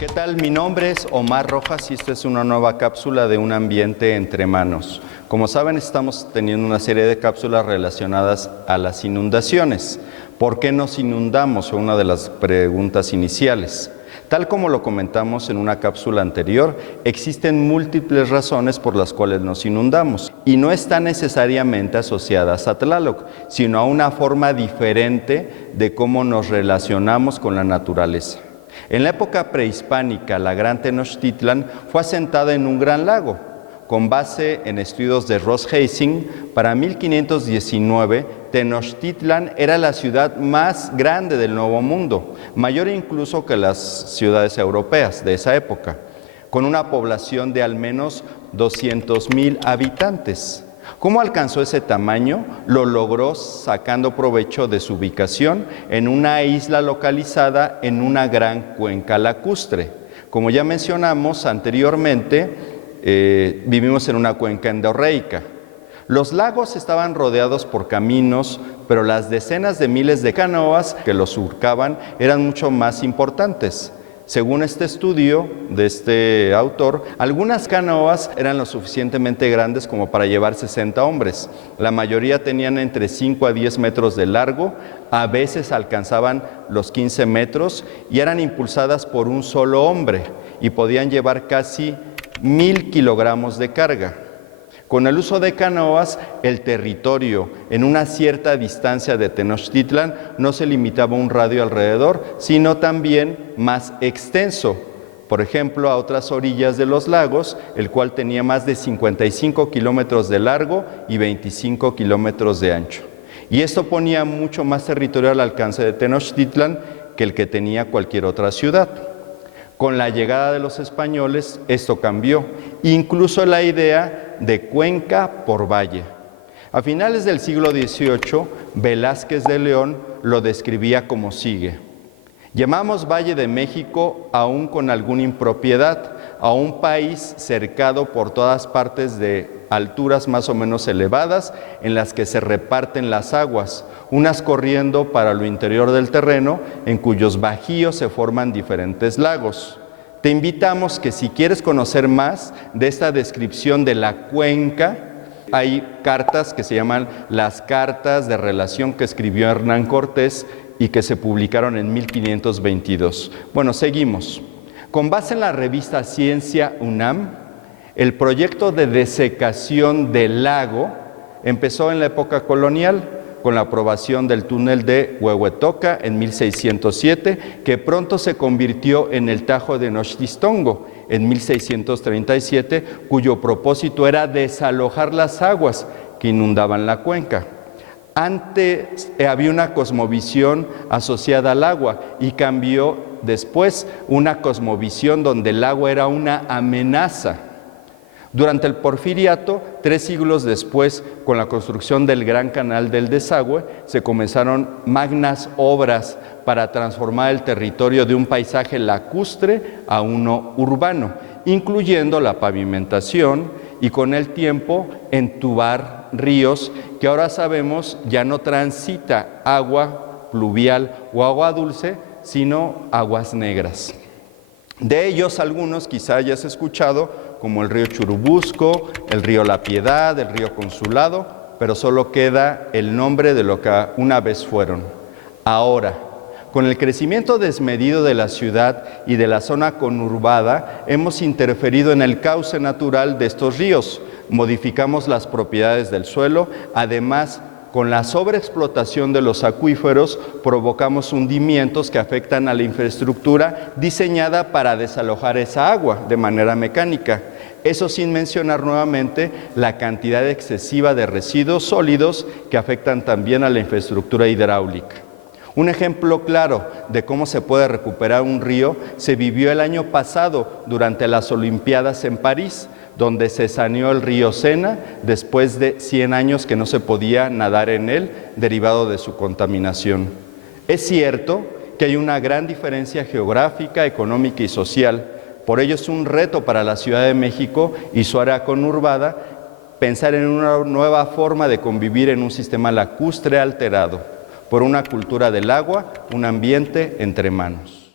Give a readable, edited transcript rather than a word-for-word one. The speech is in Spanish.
¿Qué tal? Mi nombre es Omar Rojas y esta es una nueva cápsula de Un ambiente entre manos. Como saben, estamos teniendo una serie de cápsulas relacionadas a las inundaciones. ¿Por qué nos inundamos? Fue una de las preguntas iniciales. Tal como lo comentamos en una cápsula anterior, existen múltiples razones por las cuales nos inundamos y no están necesariamente asociadas a Tlaloc, sino a una forma diferente de cómo nos relacionamos con la naturaleza. En la época prehispánica, la Gran Tenochtitlan fue asentada en un gran lago. Con base en estudios de Ross Hastings, para 1519, Tenochtitlan era la ciudad más grande del Nuevo Mundo, mayor incluso que las ciudades europeas de esa época, con una población de al menos 200,000 habitantes. ¿Cómo alcanzó ese tamaño? Lo logró sacando provecho de su ubicación en una isla localizada en una gran cuenca lacustre. Como ya mencionamos anteriormente, vivimos en una cuenca endorreica. Los lagos estaban rodeados por caminos, pero las decenas de miles de canoas que los surcaban eran mucho más importantes. Según este estudio de este autor, algunas canoas eran lo suficientemente grandes como para llevar 60 hombres. La mayoría tenían entre 5 a 10 metros de largo, a veces alcanzaban los 15 metros y eran impulsadas por un solo hombre y podían llevar casi 1,000 kilogramos de carga. Con el uso de canoas, el territorio en una cierta distancia de Tenochtitlan no se limitaba a un radio alrededor, sino también más extenso. Por ejemplo, a otras orillas de los lagos, el cual tenía más de 55 kilómetros de largo y 25 kilómetros de ancho. Y esto ponía mucho más territorio al alcance de Tenochtitlan que el que tenía cualquier otra ciudad. Con la llegada de los españoles, esto cambió, incluso la idea de cuenca por valle. A finales del siglo XVIII, Velázquez de León lo describía como sigue: llamamos Valle de México, aún con alguna impropiedad, a un país cercado por todas partes de alturas más o menos elevadas, en las que se reparten las aguas, unas corriendo para lo interior del terreno, en cuyos bajíos se forman diferentes lagos. Te invitamos que si quieres conocer más de esta descripción de la cuenca, hay cartas que se llaman las cartas de relación que escribió Hernán Cortés y que se publicaron en 1522. Bueno, seguimos. Con base en la revista Ciencia UNAM, el proyecto de desecación del lago empezó en la época colonial, con la aprobación del túnel de Huehuetoca en 1607, que pronto se convirtió en el Tajo de Nochistongo en 1637, cuyo propósito era desalojar las aguas que inundaban la cuenca. Antes había una cosmovisión asociada al agua y cambió después una cosmovisión donde el agua era una amenaza. Durante el Porfiriato, 3 siglos después, con la construcción del Gran Canal del Desagüe, se comenzaron magnas obras para transformar el territorio de un paisaje lacustre a uno urbano, incluyendo la pavimentación y con el tiempo entubar ríos que ahora sabemos ya no transita agua pluvial o agua dulce, sino aguas negras. De ellos algunos quizá hayas escuchado, como el río Churubusco, el río La Piedad, el río Consulado, pero solo queda el nombre de lo que una vez fueron. Ahora, con el crecimiento desmedido de la ciudad y de la zona conurbada, hemos interferido en el cauce natural de estos ríos, modificamos las propiedades del suelo, además, con la sobreexplotación de los acuíferos, provocamos hundimientos que afectan a la infraestructura diseñada para desalojar esa agua de manera mecánica. Eso sin mencionar nuevamente la cantidad excesiva de residuos sólidos que afectan también a la infraestructura hidráulica. Un ejemplo claro de cómo se puede recuperar un río se vivió el año pasado durante las Olimpiadas en París, donde se saneó el río Sena después de 100 años que no se podía nadar en él, derivado de su contaminación. Es cierto que hay una gran diferencia geográfica, económica y social. Por ello es un reto para la Ciudad de México y su área conurbada pensar en una nueva forma de convivir en un sistema lacustre alterado por una cultura del agua, un ambiente entre manos.